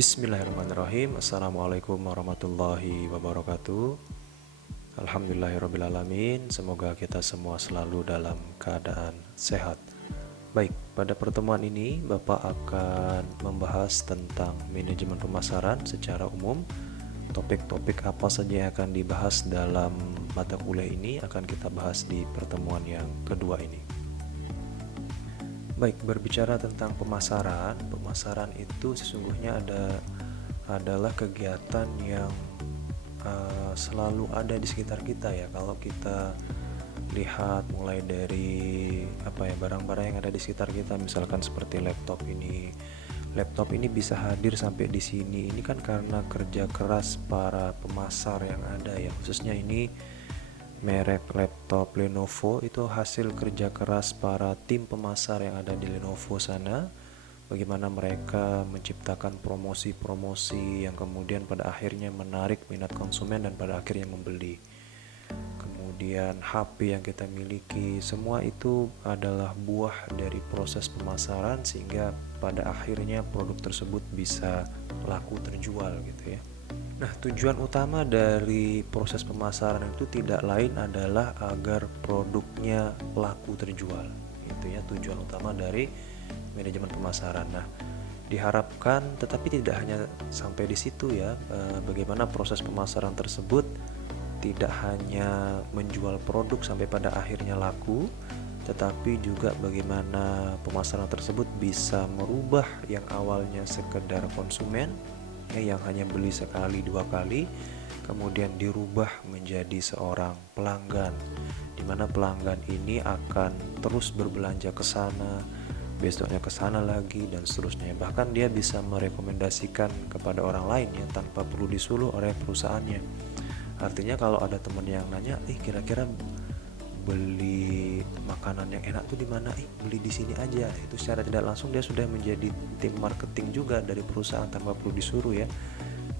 Bismillahirrahmanirrahim. Assalamualaikum warahmatullahi wabarakatuh. Alhamdulillahirrabbilalamin. Semoga kita semua selalu dalam keadaan sehat. Baik, pada pertemuan ini Bapak akan membahas tentang manajemen pemasaran secara umum. Topik-topik apa saja yang akan dibahas dalam mata kuliah ini akan kita bahas di pertemuan yang kedua ini. Baik, berbicara tentang pemasaran itu sesungguhnya adalah kegiatan yang selalu ada di sekitar kita ya. Kalau kita lihat mulai dari barang-barang yang ada di sekitar kita, misalkan seperti laptop ini. Laptop ini bisa hadir sampai di sini. Ini kan karena kerja keras para pemasar yang ada ya. Khususnya ini merek laptop Lenovo itu hasil kerja keras para tim pemasar yang ada di Lenovo sana. Bagaimana mereka menciptakan promosi-promosi yang kemudian pada akhirnya menarik minat konsumen dan pada akhirnya membeli. Kemudian HP yang kita miliki, semua itu adalah buah dari proses pemasaran sehingga pada akhirnya produk tersebut bisa laku terjual gitu ya. Nah, tujuan utama dari proses pemasaran itu tidak lain adalah agar produknya laku terjual. Itu ya tujuan utama dari manajemen pemasaran. Nah, diharapkan tetapi tidak hanya sampai di situ ya. Bagaimana proses pemasaran tersebut tidak hanya menjual produk sampai pada akhirnya laku, tetapi juga bagaimana pemasaran tersebut bisa merubah yang awalnya sekedar konsumen yang hanya beli sekali dua kali kemudian dirubah menjadi seorang pelanggan, di mana pelanggan ini akan terus berbelanja ke sana, besoknya ke sana lagi dan seterusnya. Bahkan dia bisa merekomendasikan kepada orang lain ya tanpa perlu disuruh oleh perusahaannya. Artinya kalau ada teman yang nanya, kira-kira beli makanan yang enak tuh di mana? Beli di sini aja. Itu secara tidak langsung dia sudah menjadi tim marketing juga dari perusahaan tanpa perlu disuruh ya.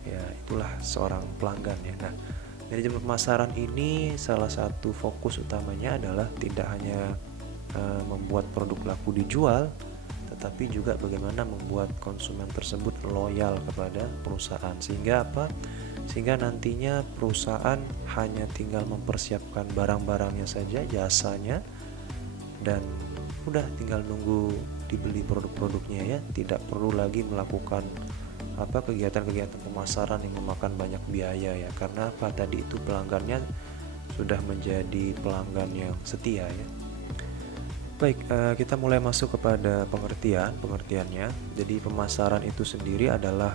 Ya, itulah seorang pelanggan ya. Nah, manajemen pemasaran ini salah satu fokus utamanya adalah tidak hanya membuat produk laku dijual, tetapi juga bagaimana membuat konsumen tersebut loyal kepada perusahaan. Sehingga apa? Sehingga nantinya perusahaan hanya tinggal mempersiapkan barang-barangnya saja, jasanya, dan udah tinggal nunggu dibeli produk-produknya ya. Tidak perlu lagi melakukan kegiatan-kegiatan pemasaran yang memakan banyak biaya ya. Karena tadi itu pelanggannya sudah menjadi pelanggan yang setia ya. Baik, kita mulai masuk kepada pengertiannya. Jadi pemasaran itu sendiri adalah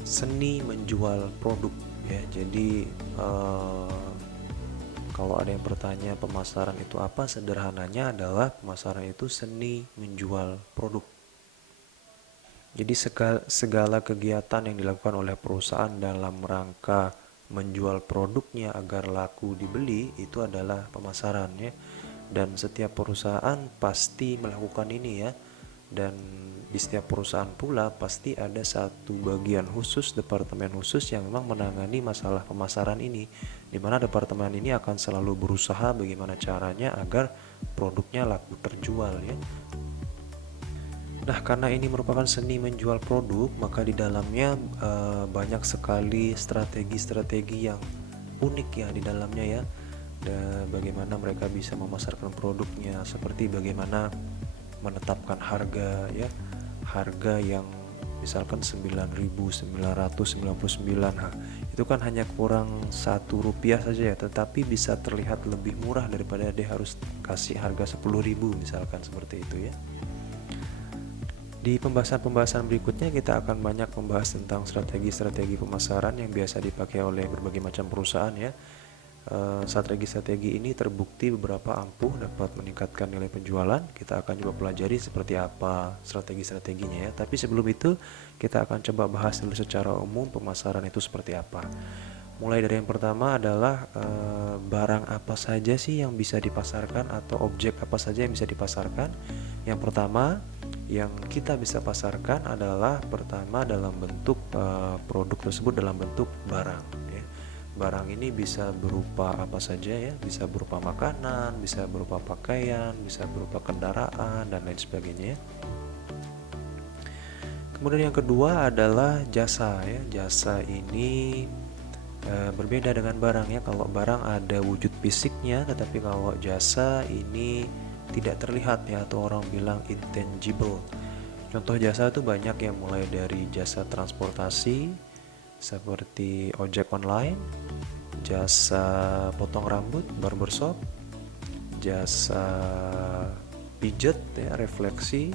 seni menjual produk ya. Jadi kalau ada yang bertanya pemasaran itu apa, sederhananya adalah pemasaran itu seni menjual produk. Jadi segala kegiatan yang dilakukan oleh perusahaan dalam rangka menjual produknya agar laku dibeli itu adalah pemasaran ya. Dan setiap perusahaan pasti melakukan ini ya. Dan di setiap perusahaan pula pasti ada satu bagian khusus, departemen khusus yang memang menangani masalah pemasaran ini, di mana departemen ini akan selalu berusaha bagaimana caranya agar produknya laku terjual ya. Nah, karena ini merupakan seni menjual produk, maka di dalamnya banyak sekali strategi-strategi yang unik ya di dalamnya ya. Dan bagaimana mereka bisa memasarkan produknya, seperti bagaimana menetapkan harga ya, harga yang misalkan 9.999. Nah, itu kan hanya kurang Rp1 saja ya, tetapi bisa terlihat lebih murah daripada dia harus kasih harga 10.000 misalkan seperti itu ya. Di pembahasan-pembahasan berikutnya kita akan banyak membahas tentang strategi-strategi pemasaran yang biasa dipakai oleh berbagai macam perusahaan ya. Strategi-strategi ini terbukti beberapa ampuh dapat meningkatkan nilai penjualan. Kita akan coba pelajari seperti apa strategi-strateginya ya. Tapi sebelum itu kita akan coba bahas dulu secara umum pemasaran itu seperti apa. Mulai dari yang pertama adalah barang apa saja sih yang bisa dipasarkan atau objek apa saja yang bisa dipasarkan. Yang pertama yang kita bisa pasarkan adalah pertama dalam bentuk produk tersebut dalam bentuk barang ya. Barang ini bisa berupa apa saja ya, bisa berupa makanan, bisa berupa pakaian, bisa berupa kendaraan dan lain sebagainya. Kemudian yang kedua adalah jasa ya. Jasa ini berbeda dengan barang ya. Kalau barang ada wujud fisiknya, tetapi kalau jasa ini tidak terlihat ya, atau orang bilang intangible. Contoh jasa itu banyak ya, mulai dari jasa transportasi seperti ojek online, jasa potong rambut barbershop, jasa pijet ya, refleksi,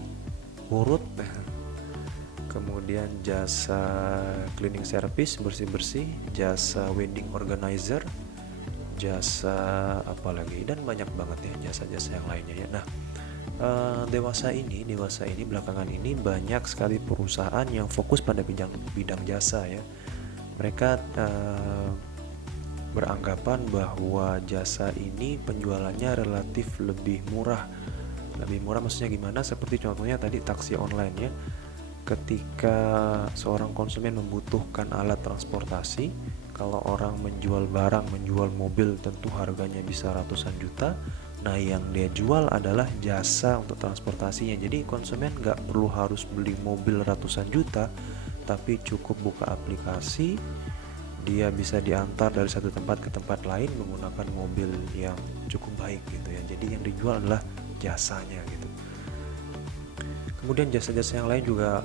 urut, kemudian jasa cleaning service, bersih-bersih, jasa wedding organizer, jasa apa lagi, dan banyak banget ya jasa-jasa yang lainnya ya. Nah, dewasa ini belakangan ini banyak sekali perusahaan yang fokus pada bidang jasa ya. Mereka beranggapan bahwa jasa ini penjualannya relatif lebih murah. Lebih murah maksudnya gimana? Seperti contohnya tadi taksi online ya. Ketika seorang konsumen membutuhkan alat transportasi, kalau orang menjual barang, menjual mobil, tentu harganya bisa ratusan juta. Nah, yang dia jual adalah jasa untuk transportasinya. Jadi konsumen nggak perlu harus beli mobil ratusan juta, tapi cukup buka aplikasi, dia bisa diantar dari satu tempat ke tempat lain menggunakan mobil yang cukup baik gitu ya. Jadi yang dijual adalah jasanya gitu. Kemudian jasa-jasa yang lain juga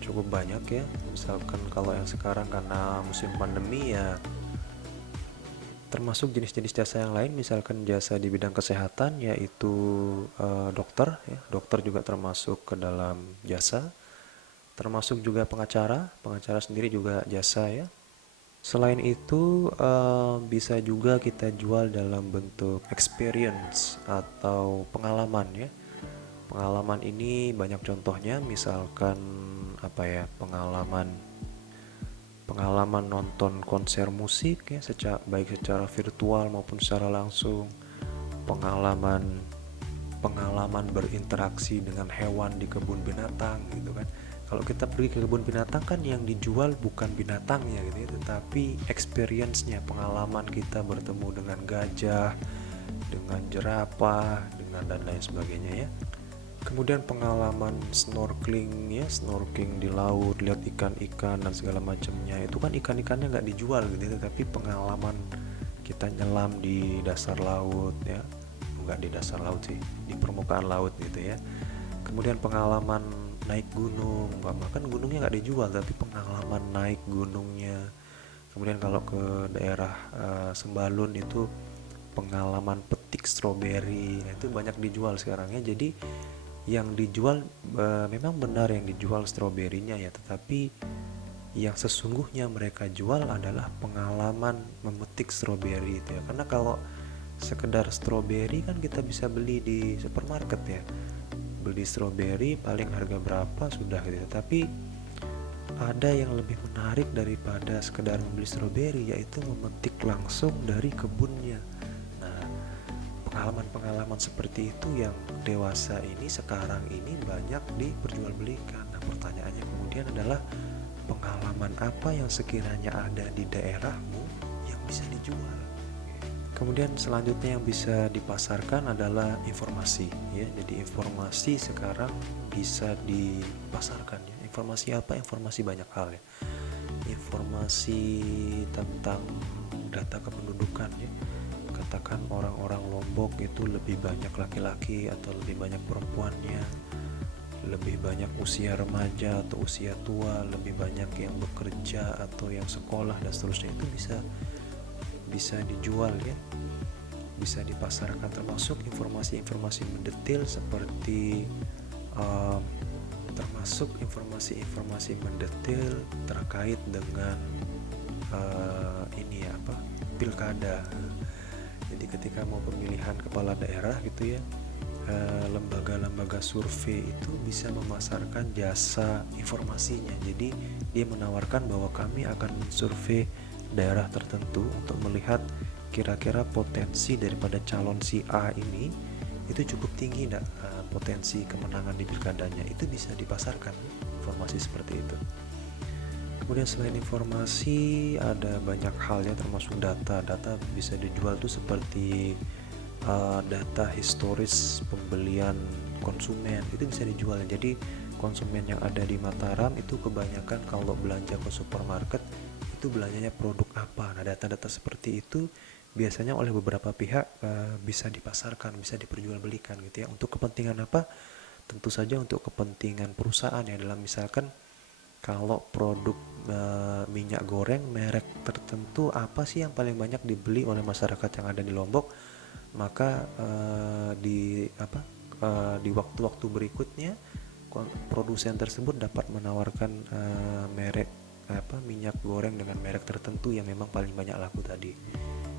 cukup banyak ya. Misalkan kalau yang sekarang karena musim pandemi ya, termasuk jenis-jenis jasa yang lain, misalkan jasa di bidang kesehatan yaitu dokter ya. Dokter juga termasuk ke dalam jasa. Termasuk juga pengacara sendiri juga jasa ya. Selain itu bisa juga kita jual dalam bentuk experience atau pengalaman ya. Pengalaman ini banyak contohnya, misalkan apa ya, pengalaman nonton konser musik ya, baik secara virtual maupun secara langsung, pengalaman berinteraksi dengan hewan di kebun binatang gitu kan. Kalau kita pergi ke kebun binatang kan yang dijual bukan binatangnya gitu ya, tetapi experience-nya, pengalaman kita bertemu dengan gajah, dengan jerapah, dengan dan lain sebagainya ya. Kemudian pengalaman snorkeling ya, snorkeling di laut, lihat ikan-ikan dan segala macamnya. Itu kan ikan-ikannya nggak dijual gitu, tapi pengalaman kita nyelam di dasar laut ya, nggak di dasar laut sih, di permukaan laut gitu ya. Kemudian pengalaman naik gunung, bahkan gunungnya nggak dijual, tapi pengalaman naik gunungnya. Kemudian kalau ke daerah Sembalun itu pengalaman petik stroberi, itu banyak dijual sekarang ya. Jadi yang dijual memang benar yang dijual stroberinya ya, tetapi yang sesungguhnya mereka jual adalah pengalaman memetik stroberi itu ya. Karena kalau sekedar stroberi kan kita bisa beli di supermarket ya, beli stroberi paling harga berapa sudah gitu, tapi ada yang lebih menarik daripada sekedar membeli stroberi, yaitu memetik langsung dari kebunnya. Pengalaman-pengalaman seperti itu yang dewasa ini sekarang ini banyak diperjualbelikan. Nah, pertanyaannya kemudian adalah pengalaman apa yang sekiranya ada di daerahmu yang bisa dijual. Kemudian selanjutnya yang bisa dipasarkan adalah informasi ya. Jadi informasi sekarang bisa dipasarkan ya. Informasi apa? Informasi banyak hal ya. Informasi tentang data kependudukan ya. Katakan orang-orang Lombok itu lebih banyak laki-laki atau lebih banyak perempuannya, lebih banyak usia remaja atau usia tua, lebih banyak yang bekerja atau yang sekolah dan seterusnya. Itu bisa dijual ya, bisa dipasarkan, termasuk informasi-informasi mendetail seperti termasuk informasi-informasi mendetail terkait dengan ini ya, apa, pilkada. Jadi ketika mau pemilihan kepala daerah gitu ya, lembaga-lembaga survei itu bisa memasarkan jasa informasinya. Jadi dia menawarkan bahwa kami akan mensurvei daerah tertentu untuk melihat kira-kira potensi daripada calon si A ini itu cukup tinggi enggak potensi kemenangan di pilkadanya. Itu bisa dipasarkan informasi seperti itu. Kemudian selain informasi ada banyak hal ya, termasuk data bisa dijual tuh seperti data historis pembelian konsumen, itu bisa dijual. Jadi konsumen yang ada di Mataram itu kebanyakan kalau belanja ke supermarket itu belanjanya produk apa. Nah, data-data seperti itu biasanya oleh beberapa pihak bisa dipasarkan, bisa diperjualbelikan gitu ya. Untuk kepentingan apa? Tentu saja untuk kepentingan perusahaan ya, dalam misalkan kalau produk minyak goreng merek tertentu apa sih yang paling banyak dibeli oleh masyarakat yang ada di Lombok, maka di waktu-waktu berikutnya produsen tersebut dapat menawarkan merek minyak goreng dengan merek tertentu yang memang paling banyak laku tadi.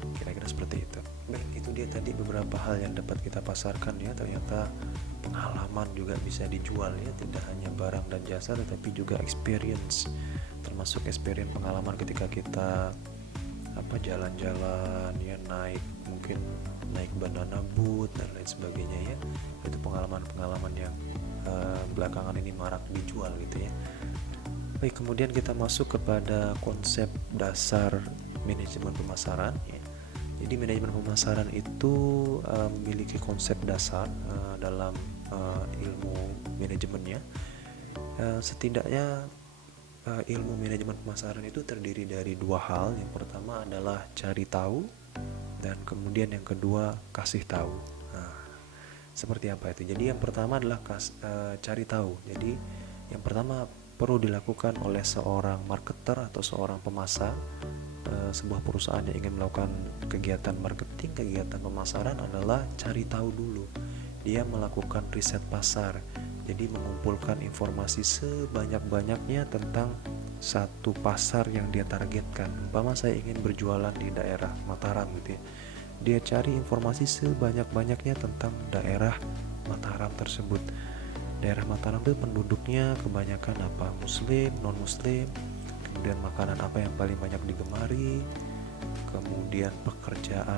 Kira-kira seperti itu. Baik, itu dia tadi beberapa hal yang dapat kita pasarkan ya. Ternyata pengalaman juga bisa dijual ya, tidak hanya barang dan jasa tetapi juga experience, termasuk experience pengalaman ketika kita jalan-jalan ya, mungkin naik banana boat dan lain sebagainya ya. Itu pengalaman-pengalaman yang belakangan ini marak dijual gitu ya. Baik, kemudian kita masuk kepada konsep dasar manajemen pemasaran ya. Jadi manajemen pemasaran itu memiliki konsep dasar dalam ilmu manajemennya. Setidaknya ilmu manajemen pemasaran itu terdiri dari dua hal. Yang pertama adalah cari tahu, dan kemudian yang kedua kasih tahu. Nah, seperti apa itu? Jadi yang pertama adalah cari tahu. Jadi yang pertama perlu dilakukan oleh seorang marketer atau seorang pemasar sebuah perusahaan yang ingin melakukan kegiatan marketing, kegiatan pemasaran adalah cari tahu dulu. Dia melakukan riset pasar, jadi mengumpulkan informasi sebanyak-banyaknya tentang satu pasar yang dia targetkan. Umpama saya ingin berjualan di daerah Mataram gitu ya, dia cari informasi sebanyak-banyaknya tentang daerah Mataram tersebut. Daerah Mataram itu penduduknya kebanyakan apa? Muslim, non-muslim. Kemudian makanan apa yang paling banyak digemari, kemudian pekerjaan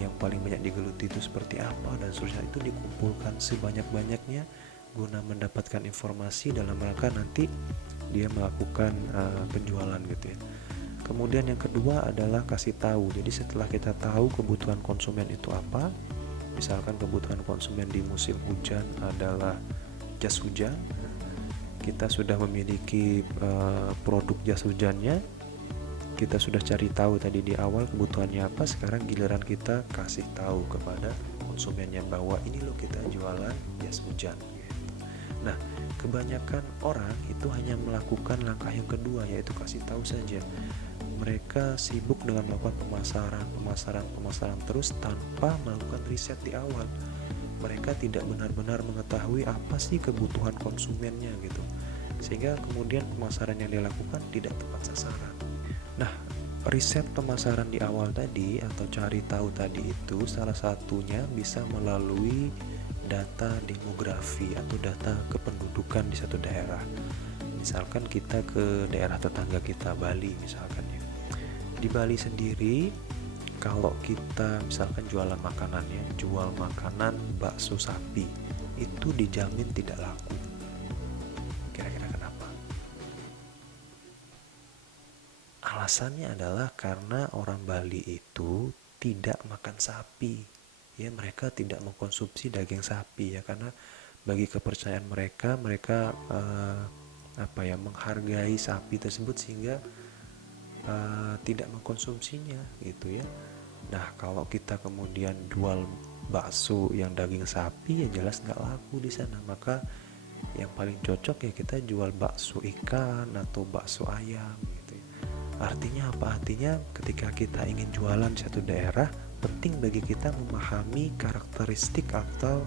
yang paling banyak digeluti itu seperti apa, dan seterusnya. Itu dikumpulkan sebanyak-banyaknya guna mendapatkan informasi dalam rangka nanti dia melakukan penjualan gitu ya. Kemudian yang kedua adalah kasih tahu. Jadi setelah kita tahu kebutuhan konsumen itu apa, misalkan kebutuhan konsumen di musim hujan adalah jas hujan, kita sudah memiliki produk jas hujannya, kita sudah cari tahu tadi di awal kebutuhannya apa. Sekarang giliran kita kasih tahu kepada konsumennya bahwa ini loh kita jualan jas hujan gitu. Nah, kebanyakan orang itu hanya melakukan langkah yang kedua, yaitu kasih tahu saja. Mereka sibuk dengan melakukan pemasaran terus tanpa melakukan riset di awal. Mereka tidak benar-benar mengetahui apa sih kebutuhan konsumennya gitu, sehingga kemudian pemasaran yang dilakukan tidak tepat sasaran. Nah, riset pemasaran di awal tadi atau cari tahu tadi itu salah satunya bisa melalui data demografi atau data kependudukan di satu daerah. Misalkan kita ke daerah tetangga kita, Bali misalkan ya. Di Bali sendiri, kalau kita misalkan jual makanan bakso sapi, itu dijamin tidak laku. Kira-kira kenapa? Alasannya adalah karena orang Bali itu tidak makan sapi. Ya, mereka tidak mengkonsumsi daging sapi ya, karena bagi kepercayaan mereka menghargai sapi tersebut sehingga tidak mengkonsumsinya gitu ya. Nah, kalau kita kemudian jual bakso yang daging sapi ya jelas nggak laku di sana. Maka yang paling cocok ya kita jual bakso ikan atau bakso ayam gitu ya. Artinya apa? Artinya ketika kita ingin jualan di satu daerah, penting bagi kita memahami karakteristik atau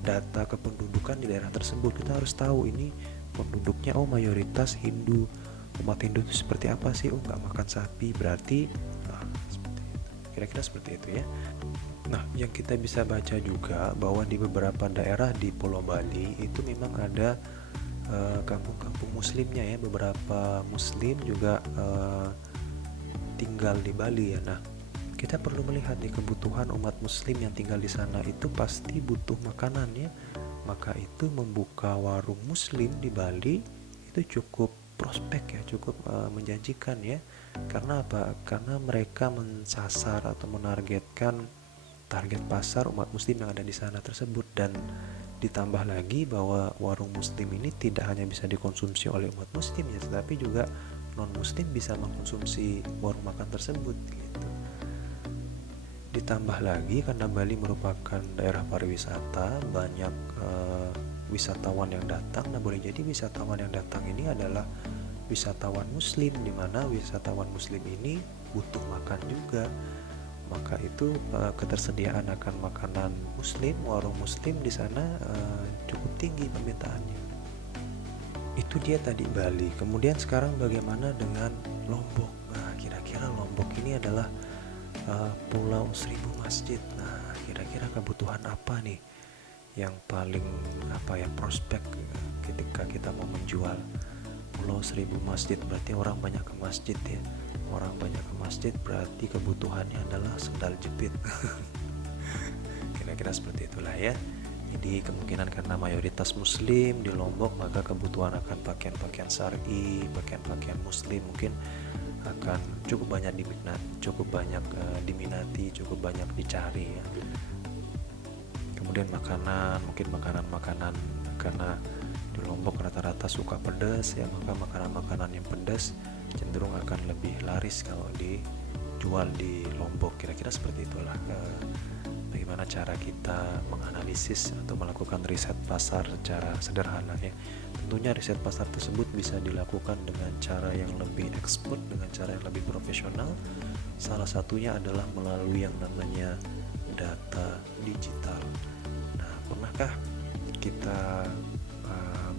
data kependudukan di daerah tersebut. Kita harus tahu ini penduduknya mayoritas Hindu. Umat Hindu itu seperti apa sih? Nggak makan sapi, berarti seperti itu. Kira-kira seperti itu ya. Nah, yang kita bisa baca juga bahwa di beberapa daerah di Pulau Bali itu memang ada kampung-kampung muslimnya ya. Beberapa muslim juga tinggal di Bali ya. Nah, kita perlu melihat nih kebutuhan umat muslim yang tinggal di sana itu pasti butuh makanan ya. Maka itu membuka warung muslim di Bali itu cukup prospek ya, cukup menjanjikan ya. Karena apa? Karena mereka mensasar atau menargetkan target pasar umat muslim yang ada di sana tersebut. Dan ditambah lagi bahwa warung muslim ini tidak hanya bisa dikonsumsi oleh umat muslim ya, tetapi juga non muslim bisa mengkonsumsi warung makan tersebut gitu. Ditambah lagi karena Bali merupakan daerah pariwisata, banyak wisatawan yang datang. Nah, boleh jadi wisatawan yang datang ini adalah wisatawan muslim, di mana wisatawan muslim ini butuh makan juga. Maka itu ketersediaan akan makanan muslim, warung muslim di sana cukup tinggi permintaannya. Itu dia tadi Bali. Kemudian sekarang bagaimana dengan Lombok? Nah, kira-kira Lombok ini adalah Pulau Seribu Masjid. Nah, kira-kira kebutuhan apa nih yang paling prospek ketika kita mau menjual Pulau Seribu Masjid? Berarti orang banyak ke masjid ya. Orang banyak ke masjid berarti kebutuhannya adalah sendal jepit. Kira-kira seperti itulah ya. Jadi kemungkinan karena mayoritas muslim di Lombok, maka kebutuhan akan pakaian-pakaian syar'i, pakaian-pakaian muslim mungkin akan cukup banyak diminati, cukup banyak dicari ya. Kemudian makanan, mungkin makanan-makanan, karena di Lombok rata-rata suka pedas ya, maka makanan-makanan yang pedas cenderung akan lebih laris kalau dijual di Lombok. Kira-kira seperti itulah bagaimana cara kita menganalisis atau melakukan riset pasar secara sederhana ya. Tentunya riset pasar tersebut bisa dilakukan dengan cara yang lebih expert, dengan cara yang lebih profesional. Salah satunya adalah melalui yang namanya data digital. Nah, pernahkah kita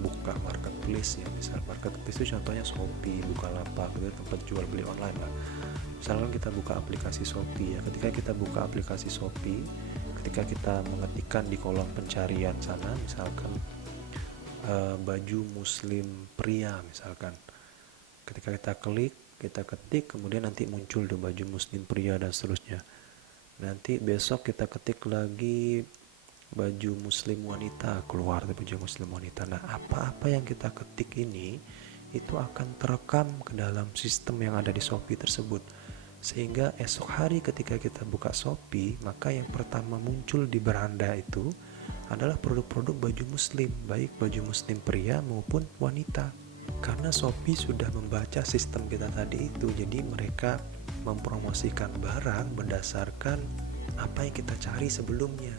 buka marketplace ya? Misal marketplace itu contohnya Shopee, Bukalapak, gitu, tempat jual beli online lah. Misalkan kita buka aplikasi Shopee ya, ketika kita buka aplikasi Shopee, ketika kita mengetikkan di kolom pencarian sana misalkan baju muslim pria misalkan, ketika kita klik, kita ketik, kemudian nanti muncul di baju muslim pria dan seterusnya. Nanti besok kita ketik lagi baju muslim wanita, keluar baju muslim wanita. Nah, apa-apa yang kita ketik ini itu akan terekam ke dalam sistem yang ada di Shopee tersebut, sehingga esok hari ketika kita buka Shopee, maka yang pertama muncul di beranda itu adalah produk-produk baju muslim, baik baju muslim pria maupun wanita. Karena Shopee sudah membaca sistem kita tadi itu, jadi mereka mempromosikan barang berdasarkan apa yang kita cari sebelumnya.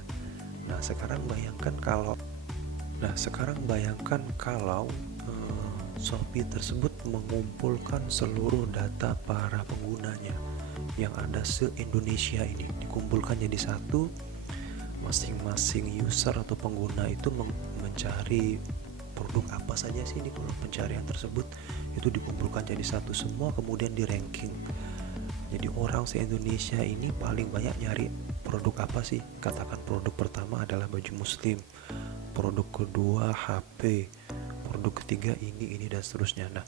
Nah, sekarang bayangkan kalau Shopee tersebut mengumpulkan seluruh data para penggunanya yang ada se-Indonesia ini, dikumpulkan jadi satu. Masing-masing user atau pengguna itu mencari produk apa saja sih di kolom pencarian tersebut, itu dikumpulkan jadi satu semua, kemudian di ranking. Jadi orang se-Indonesia ini paling banyak nyari produk apa sih? Katakan produk pertama adalah baju muslim, produk kedua HP, produk ketiga ini dan seterusnya. Nah,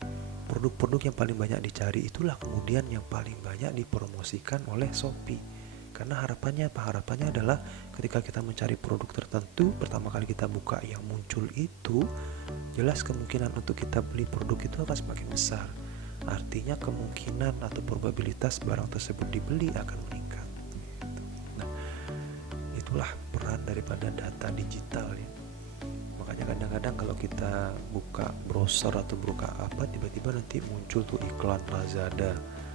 produk-produk yang paling banyak dicari itulah kemudian yang paling banyak dipromosikan oleh Shopee. Karena harapannya apa? Harapannya adalah ketika kita mencari produk tertentu, pertama kali kita buka yang muncul itu, jelas kemungkinan untuk kita beli produk itu akan semakin besar. Artinya kemungkinan atau probabilitas barang tersebut dibeli akan meningkat. Nah, itulah peran daripada data digital ya. Makanya kadang-kadang kalau kita buka browser atau buka apa, tiba-tiba nanti muncul tuh iklan Lazada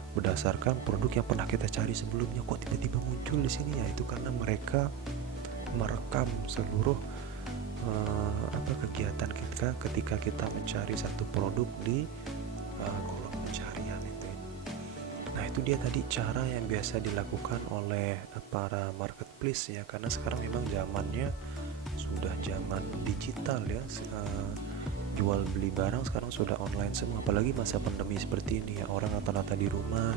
berdasarkan produk yang pernah kita cari sebelumnya, kok tiba-tiba muncul di sini ya. Itu karena mereka merekam seluruh kegiatan kita ketika kita mencari satu produk di kolom pencarian itu. Nah, itu dia tadi cara yang biasa dilakukan oleh para marketplace ya, karena sekarang memang zamannya sudah zaman digital ya. Jual beli barang sekarang sudah online semua, apalagi masa pandemi seperti ini ya, orang rata-rata di rumah,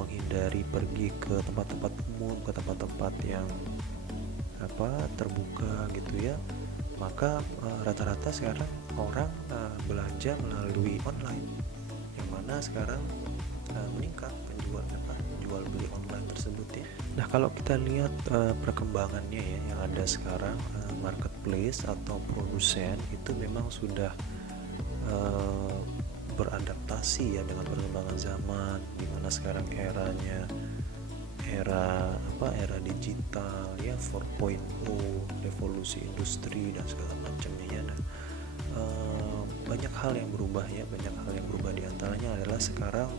menghindari pergi ke tempat-tempat umum, ke tempat-tempat yang terbuka gitu ya. Maka rata-rata sekarang orang belanja melalui online, yang mana sekarang meningkat jual beli online tersebut ya. Nah, kalau kita lihat perkembangannya ya yang ada sekarang, marketplace atau produsen itu memang sudah beradaptasi ya dengan perkembangan zaman, dimana sekarang eranya era digital ya 4.0, revolusi industri dan segala macamnya ya. Nah, banyak hal yang berubah ya, banyak hal yang berubah, diantaranya adalah sekarang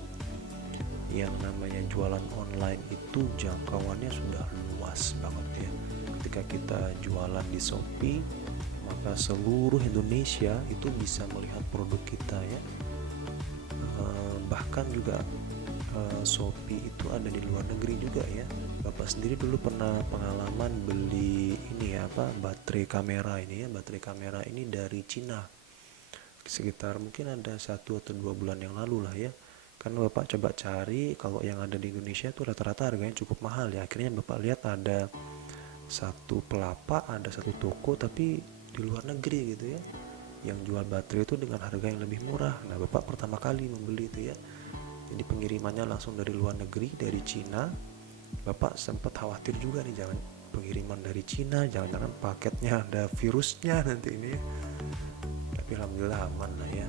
yang namanya jualan online itu jangkauannya sudah luas banget ya. Ketika kita jualan di Shopee, maka seluruh Indonesia itu bisa melihat produk kita ya. Bahkan juga Shopee itu ada di luar negeri juga ya. Bapak sendiri dulu pernah pengalaman beli ini ya, baterai kamera ini ya. Baterai kamera ini dari Cina, sekitar mungkin ada 1 atau 2 bulan yang lalu lah ya. Kan Bapak coba cari, kalau yang ada di Indonesia tuh rata-rata harganya cukup mahal ya. Akhirnya Bapak lihat ada satu pelapak, ada satu toko tapi di luar negeri gitu ya, yang jual baterai itu dengan harga yang lebih murah. Nah, Bapak pertama kali membeli itu ya. Jadi pengirimannya langsung dari luar negeri, dari Cina. Bapak sempat khawatir juga nih, jangan pengiriman dari Cina, jangan-jangan paketnya ada virusnya nanti ini ya. Tapi alhamdulillah aman lah ya,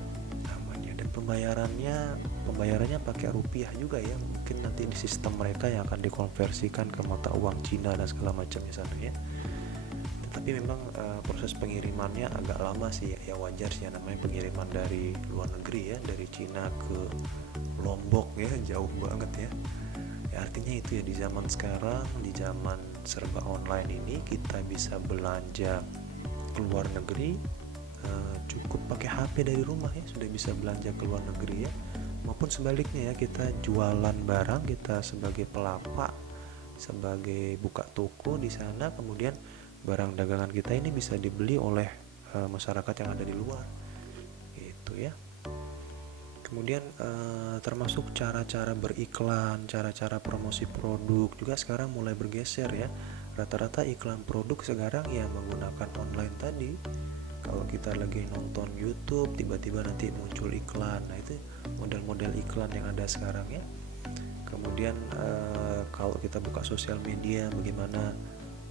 aman ya. Dan pembayarannya pakai rupiah juga ya. Mungkin nanti di sistem mereka yang akan dikonversikan ke mata uang Cina dan segala macamnya sana ya. Tapi memang proses pengirimannya agak lama sih ya, wajar sih ya, namanya pengiriman dari luar negeri ya, dari Cina ke Lombok ya, jauh banget ya. Ya artinya itu ya, di zaman sekarang, di zaman serba online ini, kita bisa belanja ke luar negeri cukup pakai HP dari rumah ya, sudah bisa belanja ke luar negeri ya. Maupun sebaliknya ya, kita jualan barang, kita sebagai pelapak, sebagai buka toko di sana, kemudian barang dagangan kita ini bisa dibeli oleh masyarakat yang ada di luar gitu ya. Kemudian termasuk cara-cara beriklan, cara-cara promosi produk juga sekarang mulai bergeser ya. Rata-rata iklan produk sekarang ya menggunakan online tadi. Kalau kita lagi nonton YouTube, tiba-tiba nanti muncul iklan. Nah, itu model-model iklan yang ada sekarang ya. Kemudian kalau kita buka sosial media, bagaimana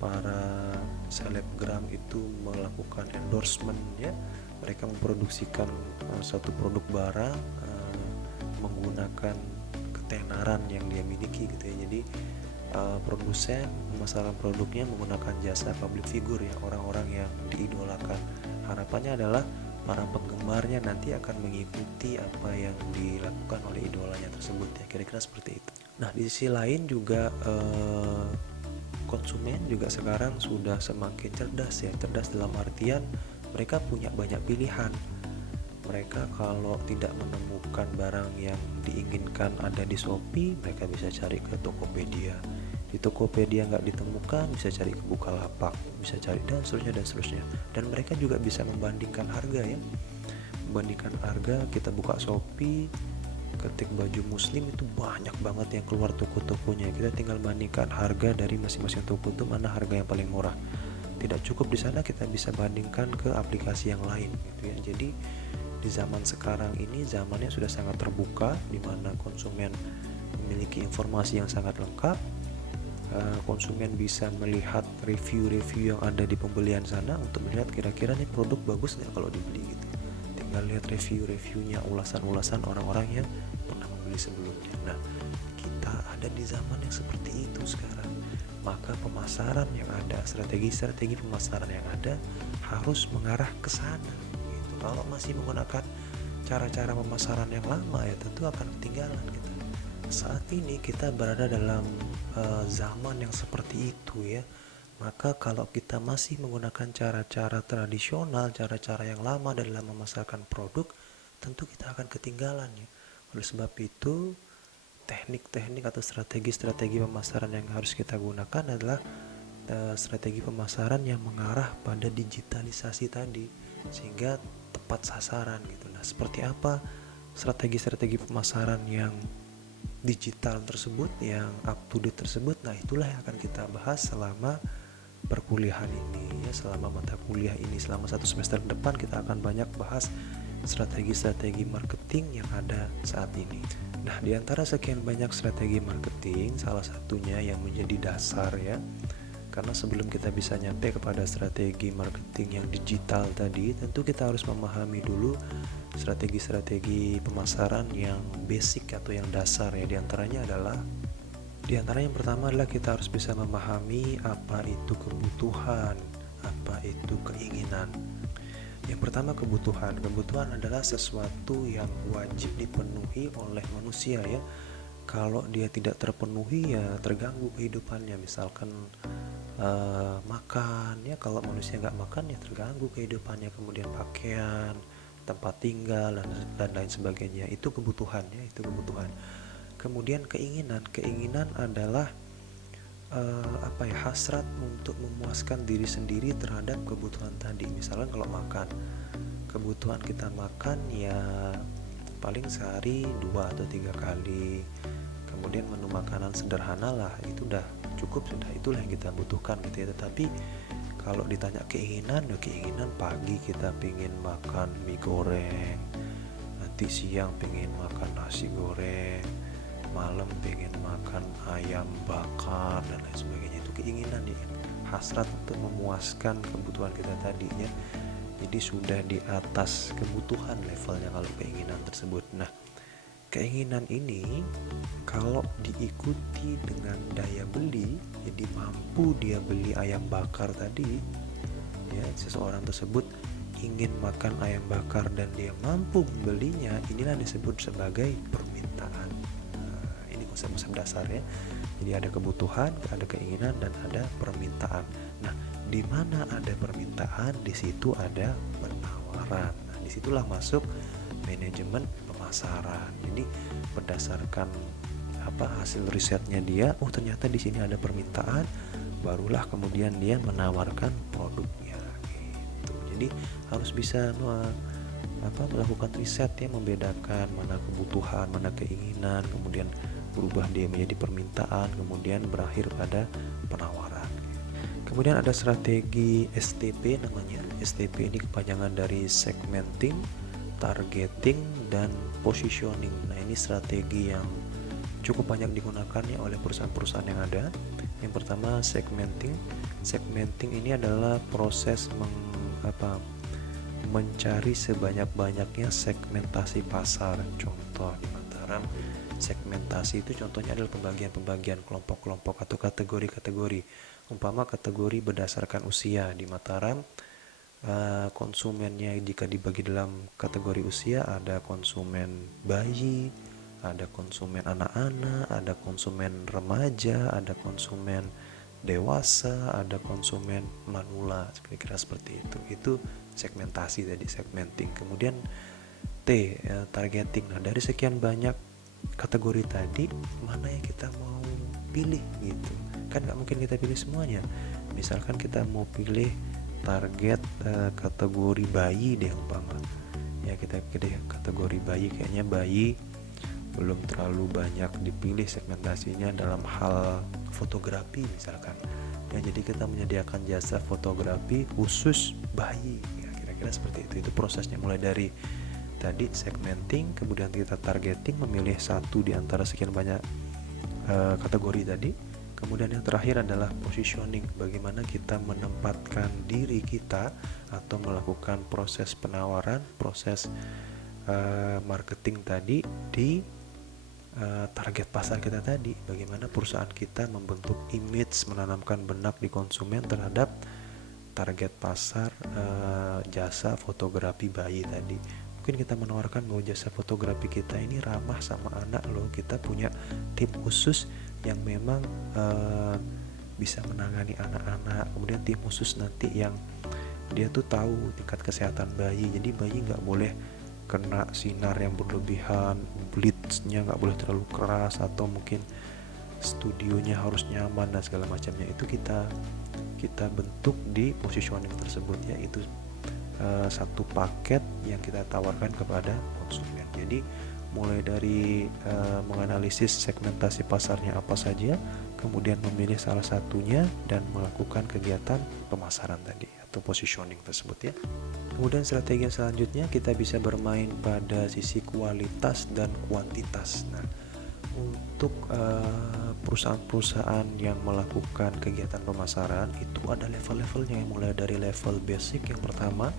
para selebgram itu melakukan endorsement ya. Mereka memproduksikan satu produk barang menggunakan ketenaran yang dia miliki gitu ya. Jadi produsen memasarkan produknya menggunakan jasa public figure ya, orang-orang yang diidolakan. Harapannya adalah para penggemarnya nanti akan mengikuti apa yang dilakukan oleh idolanya tersebut ya, kira-kira seperti itu. Nah, di sisi lain juga konsumen juga sekarang sudah semakin cerdas ya. Cerdas dalam artian mereka punya banyak pilihan. Mereka kalau tidak menemukan barang yang diinginkan ada di Shopee, mereka bisa cari ke Tokopedia. Di Tokopedia nggak ditemukan, bisa cari ke Bukalapak, bisa cari dan seterusnya. Dan mereka juga bisa membandingkan harga ya. Membandingkan harga, kita buka Shopee, ketik baju muslim itu banyak banget yang keluar toko-tokonya. Kita tinggal bandingkan harga dari masing-masing toko itu mana harga yang paling murah. Tidak cukup di sana, kita bisa bandingkan ke aplikasi yang lain gitu ya. Jadi di zaman sekarang ini zamannya sudah sangat terbuka, di mana konsumen memiliki informasi yang sangat lengkap. Konsumen bisa melihat review-review yang ada di pembelian sana untuk melihat kira-kira nih produk bagus nggak kalau dibeli gitu. Tinggal lihat review-reviewnya, ulasan-ulasan orang-orang yang pernah membeli sebelumnya. Nah, kita ada di zaman yang seperti itu sekarang. Maka pemasaran yang ada, strategi-strategi pemasaran yang ada harus mengarah ke sana gitu. Kalau masih menggunakan cara-cara pemasaran yang lama ya tentu akan ketinggalan gitu. Saat ini kita berada dalam zaman yang seperti itu ya. Maka kalau kita masih menggunakan cara-cara tradisional, cara-cara yang lama dalam memasarkan produk, tentu kita akan ketinggalan ya. Oleh sebab itu, teknik-teknik atau strategi-strategi pemasaran yang harus kita gunakan adalah strategi pemasaran yang mengarah pada digitalisasi tadi, sehingga tepat sasaran gitu. Nah, seperti apa strategi-strategi pemasaran yang digital tersebut, yang up to date tersebut? Nah, itulah yang akan kita bahas selama perkuliahan ini ya, selama mata kuliah ini, selama 1 semester ke depan kita akan banyak bahas strategi-strategi marketing yang ada saat ini. Nah, di antara sekian banyak strategi marketing, salah satunya yang menjadi dasar ya, karena sebelum kita bisa nyampe kepada strategi marketing yang digital tadi, tentu kita harus memahami dulu strategi-strategi pemasaran yang basic atau yang dasar ya. Di antaranya adalah Di antara yang pertama adalah kita harus bisa memahami apa itu kebutuhan, apa itu keinginan. Yang pertama kebutuhan. Kebutuhan adalah sesuatu yang wajib dipenuhi oleh manusia ya. Kalau dia tidak terpenuhi ya terganggu kehidupannya. Misalkan makan ya, kalau manusia nggak makan ya terganggu kehidupannya. Kemudian pakaian, tempat tinggal dan lain sebagainya. Itu kebutuhan ya, itu kebutuhan. Kemudian keinginan adalah hasrat untuk memuaskan diri sendiri terhadap kebutuhan tadi. Misalkan kalau makan, kebutuhan kita makan ya paling sehari 2 atau 3 kali. Kemudian menu makanan sederhana lah, itu udah cukup, sudah itulah yang kita butuhkan gitu ya. Tetapi kalau ditanya keinginan, ya keinginan pagi kita pingin makan mie goreng, nanti siang pingin makan nasi goreng, malam pengen makan ayam bakar dan lain sebagainya. Itu keinginan ya, hasrat untuk memuaskan kebutuhan kita tadi ya. Jadi sudah di atas kebutuhan levelnya kalau keinginan tersebut. Nah, keinginan ini kalau diikuti dengan daya beli, jadi mampu dia beli ayam bakar tadi ya, seseorang tersebut ingin makan ayam bakar dan dia mampu membelinya, inilah disebut sebagai permintaan. Konsep-konsep dasar ya. Jadi ada kebutuhan, ada keinginan, dan ada permintaan. Nah, di mana ada permintaan, di situ ada penawaran. Nah, disitulah masuk manajemen pemasaran. Jadi berdasarkan hasil risetnya dia, ternyata di sini ada permintaan, barulah kemudian dia menawarkan produknya. Gitu. Jadi harus bisa melakukan riset ya, membedakan mana kebutuhan, mana keinginan, kemudian berubah dia menjadi permintaan, kemudian berakhir pada penawaran. Kemudian ada strategi STP namanya. STP ini kepanjangan dari segmenting, targeting, dan positioning. Nah, ini strategi yang cukup banyak digunakan ya oleh perusahaan-perusahaan yang ada. Yang pertama segmenting. Segmenting ini adalah proses mencari sebanyak-banyaknya segmentasi pasar. Contoh di Mataram, segmentasi itu contohnya adalah pembagian kelompok-kelompok atau kategori-kategori. Umpama kategori berdasarkan usia. Di Mataram konsumennya jika dibagi dalam kategori usia, ada konsumen bayi, ada konsumen anak-anak, ada konsumen remaja, ada konsumen dewasa, ada konsumen manula, kira-kira seperti itu. Itu segmentasi tadi, segmenting. Kemudian targeting. Nah, dari sekian banyak kategori tadi, mana yang kita mau pilih gitu kan, nggak mungkin kita pilih semuanya. Misalkan kita mau pilih target kategori bayi deh umpama ya, kita pilih kategori bayi, kayaknya bayi belum terlalu banyak dipilih segmentasinya dalam hal fotografi misalkan ya, jadi kita menyediakan jasa fotografi khusus bayi ya, kira-kira seperti itu prosesnya. Mulai dari tadi segmenting, kemudian kita targeting, memilih satu di antara sekian banyak kategori tadi. Kemudian yang terakhir adalah positioning, bagaimana kita menempatkan diri kita atau melakukan proses penawaran, proses marketing tadi di target pasar kita tadi. Bagaimana perusahaan kita membentuk image, menanamkan benak di konsumen terhadap target pasar jasa fotografi bayi tadi. Mungkin kita menawarkan bahwa jasa fotografi kita ini ramah sama anak loh, kita punya tim khusus yang memang bisa menangani anak-anak. Kemudian tim khusus nanti yang dia tuh tahu tingkat kesehatan bayi, jadi bayi nggak boleh kena sinar yang berlebihan, blitznya nggak boleh terlalu keras, atau mungkin studionya harus nyaman dan segala macamnya. Itu kita bentuk di positioning tersebut, yaitu satu paket yang kita tawarkan kepada konsumen. Jadi mulai dari menganalisis segmentasi pasarnya apa saja, kemudian memilih salah satunya dan melakukan kegiatan pemasaran tadi atau positioning tersebut ya. Kemudian strategi selanjutnya kita bisa bermain pada sisi kualitas dan kuantitas. Nah, untuk perusahaan-perusahaan yang melakukan kegiatan pemasaran itu ada level-levelnya, mulai dari level basic. Yang pertama,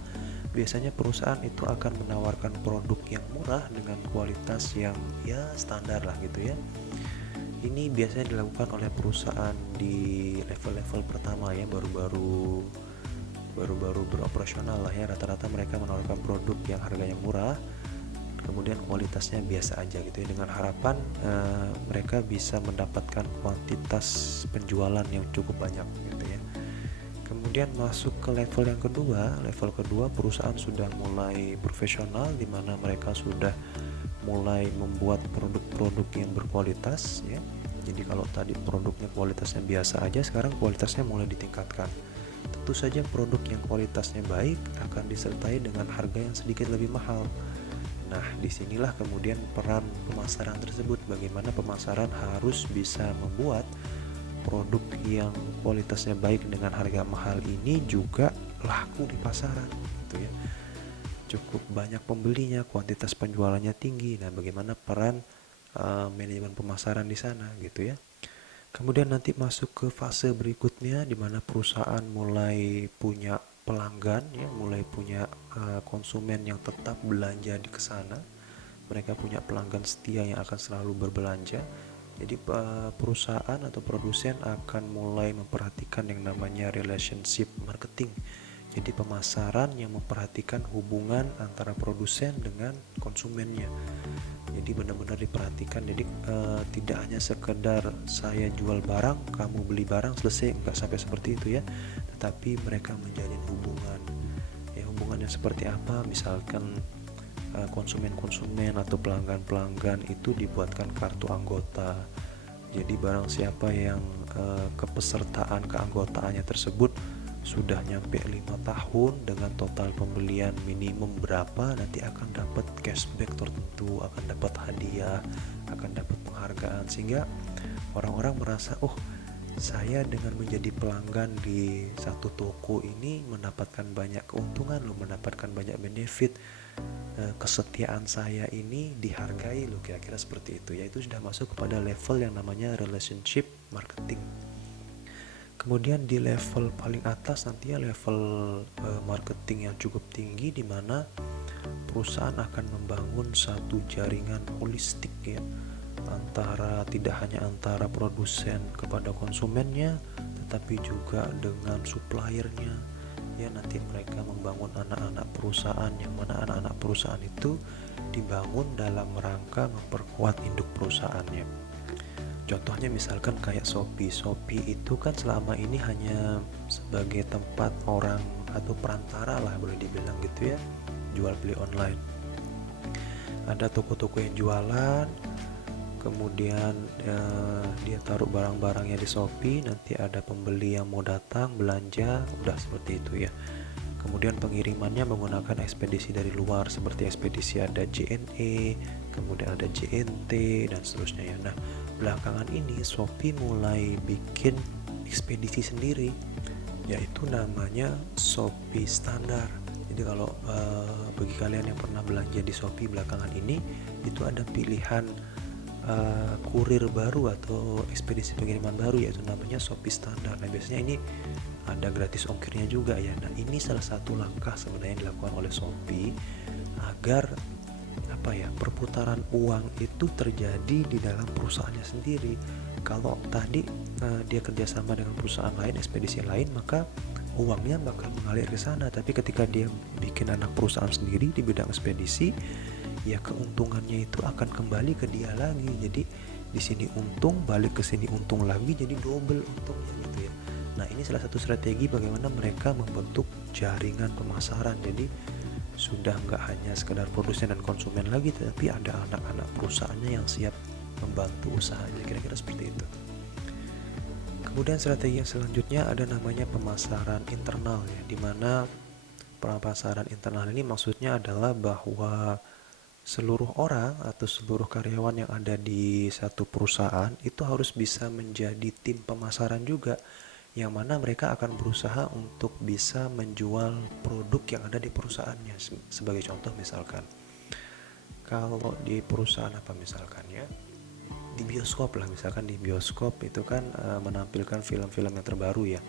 biasanya perusahaan itu akan menawarkan produk yang murah dengan kualitas yang ya standar lah gitu ya, ini biasanya dilakukan oleh perusahaan di level-level pertama ya, baru-baru beroperasional lah ya. Rata-rata mereka menawarkan produk yang harganya murah, kemudian kualitasnya biasa aja gitu ya, dengan harapan mereka bisa mendapatkan kuantitas penjualan yang cukup banyak gitu ya. Kemudian masuk ke level yang kedua. Level kedua perusahaan sudah mulai profesional, di mana mereka sudah mulai membuat produk-produk yang berkualitas ya. Jadi kalau tadi produknya kualitasnya biasa aja, sekarang kualitasnya mulai ditingkatkan. Tentu saja produk yang kualitasnya baik akan disertai dengan harga yang sedikit lebih mahal. Nah, disinilah kemudian peran pemasaran tersebut. Bagaimana pemasaran harus bisa membuat produk yang kualitasnya baik dengan harga mahal ini juga laku di pasaran gitu ya. Cukup banyak pembelinya, kuantitas penjualannya tinggi. Nah, bagaimana peran manajemen pemasaran di sana gitu ya. Kemudian nanti masuk ke fase berikutnya, di mana perusahaan mulai punya pelanggan ya, mulai punya konsumen yang tetap belanja di kesana. Mereka punya pelanggan setia yang akan selalu berbelanja. Jadi perusahaan atau produsen akan mulai memperhatikan yang namanya relationship marketing. Jadi pemasaran yang memperhatikan hubungan antara produsen dengan konsumennya. Jadi benar-benar diperhatikan. Jadi tidak hanya sekedar saya jual barang, kamu beli barang, selesai, nggak sampai seperti itu ya. Tetapi mereka menjalin hubungan. Ya, hubungannya seperti apa? Misalkan konsumen-konsumen atau pelanggan-pelanggan itu dibuatkan kartu anggota. Jadi barang siapa yang kepesertaan keanggotaannya tersebut sudah nyampe 5 tahun dengan total pembelian minimum berapa, nanti akan dapat cashback tertentu, akan dapat hadiah, akan dapat penghargaan, sehingga orang-orang merasa, oh, saya dengan menjadi pelanggan di satu toko ini mendapatkan banyak keuntungan loh, mendapatkan banyak benefit, kesetiaan saya ini dihargai loh, kira-kira seperti itu ya. Itu sudah masuk kepada level yang namanya relationship marketing. Kemudian di level paling atas nantinya level marketing yang cukup tinggi, di mana perusahaan akan membangun satu jaringan holistik ya, tidak hanya antara produsen kepada konsumennya, tetapi juga dengan suppliernya ya. Nanti mereka membangun anak-anak perusahaan, yang mana anak-anak perusahaan itu dibangun dalam rangka memperkuat induk perusahaannya. Contohnya misalkan kayak Shopee. Shopee itu kan selama ini hanya sebagai tempat orang atau perantara lah, boleh dibilang gitu ya, jual beli online. Ada toko-toko yang jualan, kemudian dia taruh barang-barangnya di Shopee, nanti ada pembeli yang mau datang belanja, udah seperti itu ya. Kemudian pengirimannya menggunakan ekspedisi dari luar, seperti ekspedisi ada JNE, kemudian ada JNT dan seterusnya ya. Nah, belakangan ini Shopee mulai bikin ekspedisi sendiri, yaitu namanya Shopee Standar. Jadi kalau bagi kalian yang pernah belanja di Shopee belakangan ini, itu ada pilihan kurir baru atau ekspedisi pengiriman baru, yaitu namanya Shopee Standar. Nah, biasanya ini ada gratis ongkirnya juga ya. Nah, ini salah satu langkah sebenarnya yang dilakukan oleh Shopee agar perputaran uang itu terjadi di dalam perusahaannya sendiri. Kalau tadi dia kerjasama dengan perusahaan lain, ekspedisi lain, maka uangnya bakal mengalir ke sana. Tapi ketika dia bikin anak perusahaan sendiri di bidang ekspedisi, ya keuntungannya itu akan kembali ke dia lagi. Jadi di sini untung, balik ke sini untung lagi, jadi double untungnya gitu ya. Nah, ini salah satu strategi bagaimana mereka membentuk jaringan pemasaran. Jadi sudah nggak hanya sekedar produsen dan konsumen lagi, tetapi ada anak-anak perusahaannya yang siap membantu usahanya, kira-kira seperti itu. Kemudian strategi yang selanjutnya ada namanya pemasaran internal ya, dimana pemasaran internal ini maksudnya adalah bahwa seluruh orang atau seluruh karyawan yang ada di satu perusahaan itu harus bisa menjadi tim pemasaran juga, yang mana mereka akan berusaha untuk bisa menjual produk yang ada di perusahaannya. Sebagai contoh misalkan, kalau di perusahaan misalkan ya, di bioskop lah, misalkan di bioskop itu kan menampilkan film-film yang terbaru ya.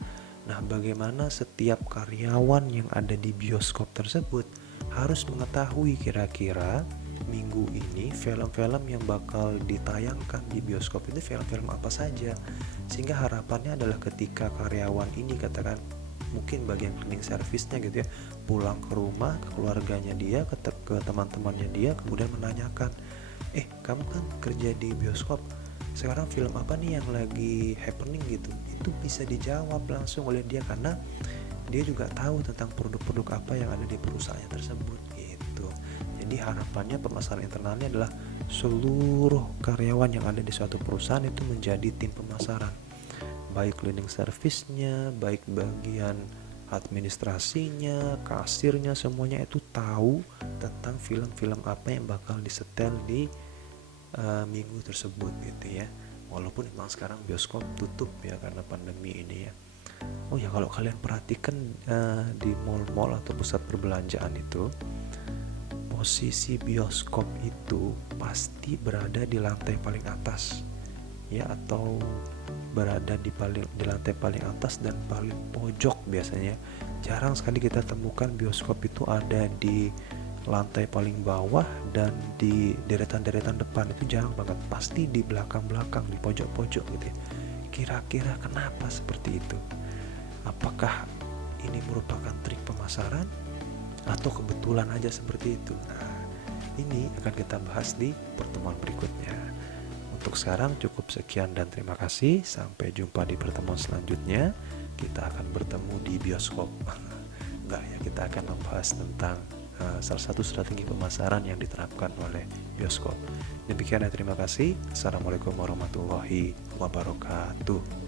Nah, bagaimana setiap karyawan yang ada di bioskop tersebut harus mengetahui kira-kira minggu ini film-film yang bakal ditayangkan di bioskop itu film-film apa saja, sehingga harapannya adalah ketika karyawan ini, katakan mungkin bagian cleaning service-nya gitu ya, pulang ke rumah, ke keluarganya dia, ke teman-temannya dia, kemudian menanyakan, kamu kan kerja di bioskop, sekarang film apa nih yang lagi happening gitu, itu bisa dijawab langsung oleh dia, karena dia juga tahu tentang produk-produk apa yang ada di perusahaan tersebut gitu. Jadi harapannya pemasaran internalnya adalah seluruh karyawan yang ada di suatu perusahaan itu menjadi tim pemasaran, baik cleaning service-nya, baik bagian administrasinya, kasirnya, semuanya itu tahu tentang film-film apa yang bakal disetel di minggu tersebut gitu ya. Walaupun memang sekarang bioskop tutup ya karena pandemi ini ya. Oh ya, kalau kalian perhatikan di mall-mall atau pusat perbelanjaan itu, posisi bioskop itu pasti berada di lantai paling atas ya, atau berada di lantai paling atas dan paling pojok biasanya. Jarang sekali kita temukan bioskop itu ada di lantai paling bawah dan di deretan-deretan depan, itu jarang banget. Pasti di belakang-belakang, di pojok-pojok gitu ya. Kira-kira kenapa seperti itu? Apakah ini merupakan trik pemasaran atau kebetulan aja seperti itu? Nah, ini akan kita bahas di pertemuan berikutnya. Untuk sekarang cukup sekian dan terima kasih. Sampai jumpa di pertemuan selanjutnya. Kita akan bertemu di bioskop. Enggak ya, kita akan membahas tentang salah satu strategi pemasaran yang diterapkan oleh bioskop. Demikian ya, terima kasih. Assalamualaikum warahmatullahi wabarakatuh.